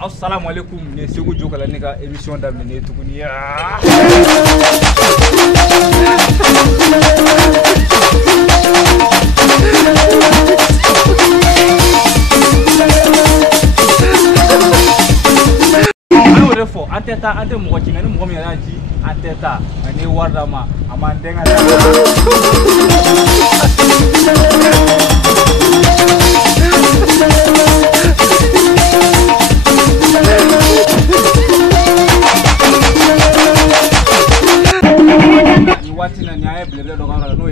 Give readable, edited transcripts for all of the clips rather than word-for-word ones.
assalamu alaikum ne segu jokala ne ka émission d'amener tukuni ya fo anteta ante mo ci ngani mo mi yaji anteta ani wardama amandenga ni watina ni ay blebe do ngara no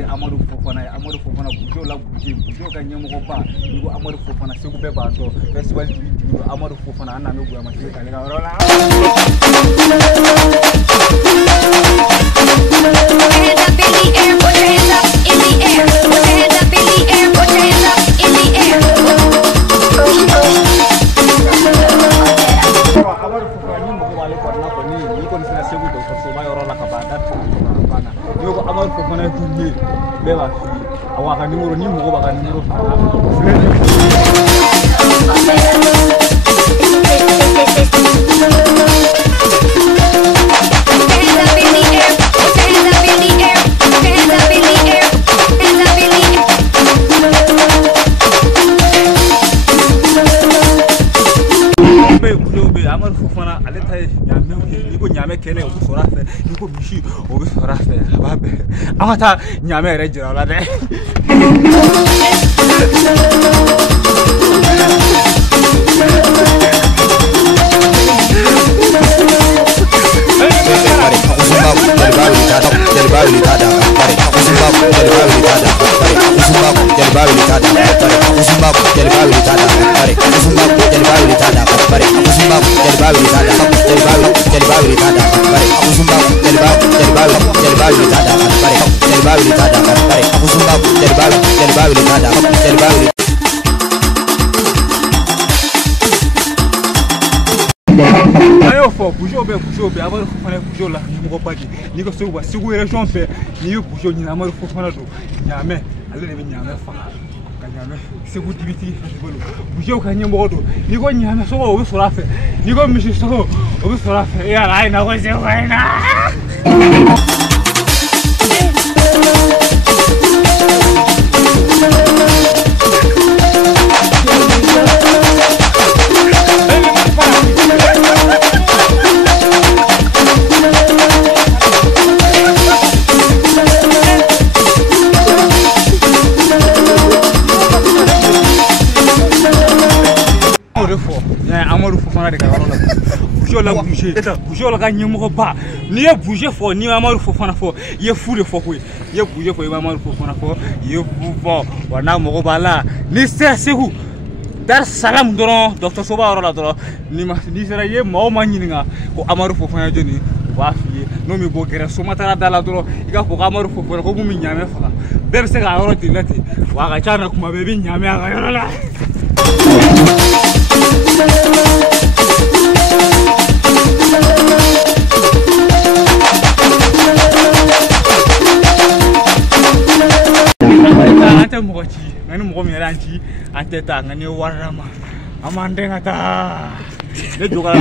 Amadou Fofana bujo la bujo ka nyemo ko ba ni ko Amadou Fofana segu be ba to festival di Amadou Fofana ana no buya ma ci ka le ga rola Amadou Fofana tuye beba awaka numero ni mo baka numero Amadou Fofana ale tay nyame ni ko nyame kene o so rafe ni ko bishi o bi so rafe babe amata nyame re jira la de ayo fo bujo be Amadou Fofana bujo la ni mo badi ni ko so wa sigu région pe ni bujo ni Amadou Fofana do nyame ale ne nyame fa ka nyame sigu dibiti bujo ka nyemo do ni ko nyame so o so rafe ni ko mishi so o so rafe ya la ina ko se wa ina Amadou Fofana de ka wala bouger la ka nyemo ba ni e bouger fo ni Amadou Fofana fo ye fou fo ko ye bouger fo Amadou Fofana fo ye fou wana mo ba la ni segu Dar Salam doron Dr Soba wala doron ni sera ye mo ma nyinga ko Amadou Fofana joni wa fi no mi bo gere so matara dala doron iga ko Amadou Fofana ko mu mi nyame fa be se ga woro dilati wa ga chana kuma be bi nyame ga yola ante mochi ngani mo mi ranchi ante ta ngani warama amande ngata ne joga